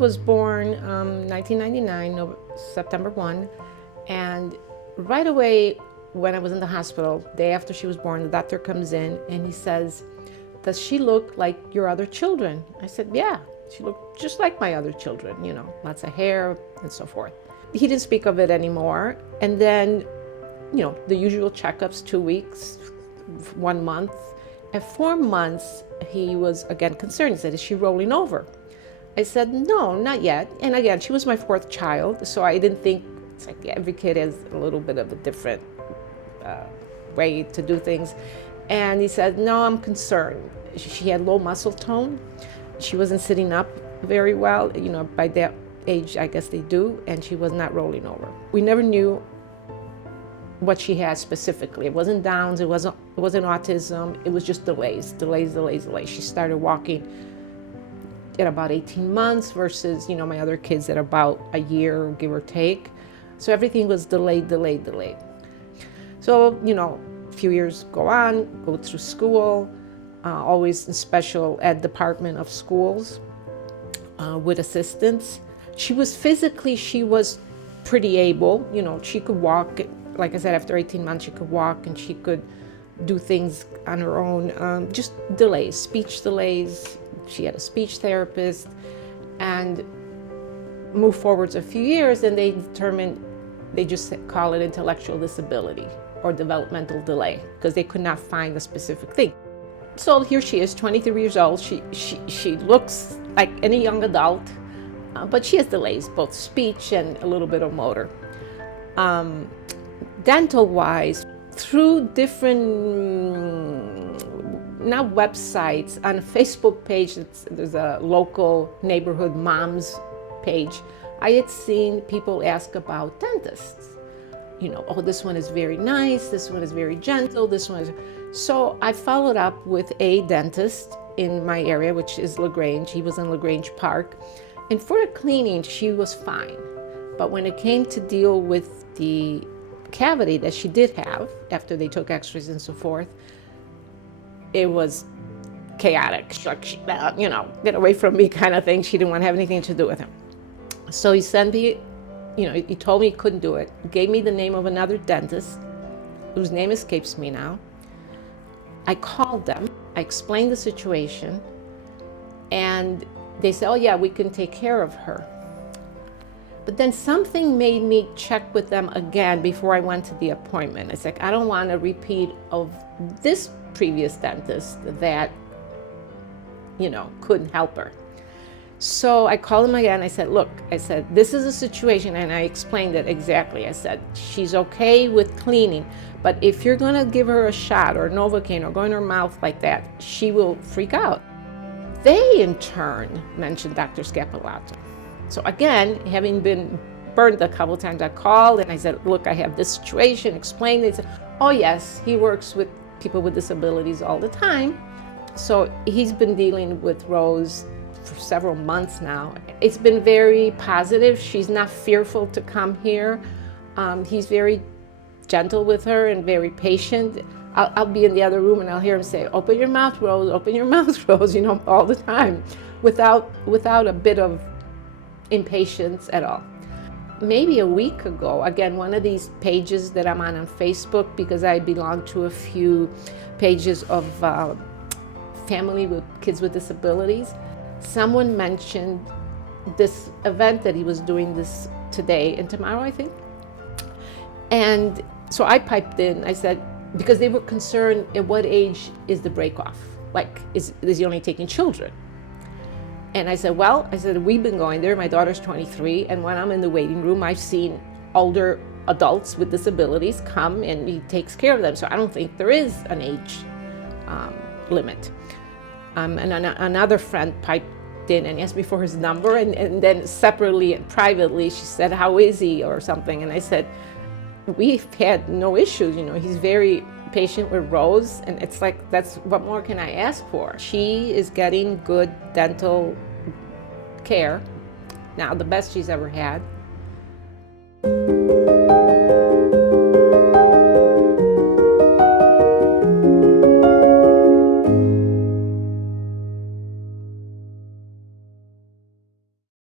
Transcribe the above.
was born 1999, September 1, and right away when I was in the hospital, day after she was born, the doctor comes in and he says, "Does she look like your other children?" I said, "Yeah, she looked just like my other children, you know, lots of hair and so forth." He didn't speak of it anymore. And then, you know, the usual checkups, 2 weeks, 1 month. At 4 months, he was again concerned. He said, "Is she rolling over?" I said, "No, not yet." And again, she was my 4th child, so I didn't think, it's like every kid has a little bit of a different way to do things. And he said, "No, I'm concerned." She had low muscle tone. She wasn't sitting up very well. You know, by that age, I guess they do, and she was not rolling over. We never knew what she had specifically. It wasn't Downs, it wasn't autism, it was just delays. She started walking at about 18 months versus, you know, my other kids at about a year, give or take. So everything was delayed. So, you know, a few years go on, go through school, always in special ed department of schools with assistance. She was pretty able, you know, she could walk. Like I said, after 18 months, she could walk and she could do things on her own. Just delays, speech delays. She had a speech therapist, and moved forwards a few years, and they determined, they just call it intellectual disability or developmental delay, because they could not find a specific thing. So here she is, 23 years old. She looks like any young adult, but she has delays, both speech and a little bit of motor. Dental-wise, through different, not websites, on a Facebook page, there's a local neighborhood moms page, I had seen people ask about dentists. You know, "Oh, this one is very nice, this one is very gentle, this one is..." So I followed up with a dentist in my area, which is LaGrange. He was in LaGrange Park. And for the cleaning, she was fine. But when it came to deal with the cavity that she did have after they took x-rays and so forth, it was chaotic. Like, you know, get away from me kind of thing. She didn't want to have anything to do with him. So he sent me, you know, he told me he couldn't do it. He gave me the name of another dentist, whose name escapes me now. I called them, I explained the situation, and they said, "Oh yeah, we can take care of her." But then something made me check with them again before I went to the appointment. It's like, I don't want a repeat of this previous dentist that, you know, couldn't help her. So I called him again. I said, "Look," I said, "this is a situation," and I explained it exactly. I said, "She's okay with cleaning, but if you're gonna give her a shot or Novocaine or go in her mouth like that, she will freak out." They, in turn, mentioned Dr. Scapolato. So again, having been burned a couple of times, I called and I said, "Look, I have this situation," explained it. They said, "Oh yes, he works with people with disabilities all the time." So he's been dealing with Rose for several months now. It's been very positive. She's not fearful to come here. He's very gentle with her and very patient. I'll be in the other room and I'll hear him say, "Open your mouth, Rose, open your mouth, Rose," you know, all the time, without a bit of impatience at all. Maybe a week ago, again, one of these pages that I'm on Facebook, because I belong to a few pages of family with kids with disabilities, someone mentioned this event that he was doing this today and tomorrow, I think. And so I piped in, I said, because they were concerned, at what age is the break off? Like, is he only taking children? And I said, well, we've been going there. My daughter's 23, and when I'm in the waiting room, I've seen older adults with disabilities come and he takes care of them. So I don't think there is an age limit. And another friend piped in and asked me for his number, and then separately and privately, she said, "How is he?" or something. And I said, we've had no issues. You know, he's very patient with Rose, and it's like, that's, what more can I ask for? She is getting good dental care now, the best she's ever had.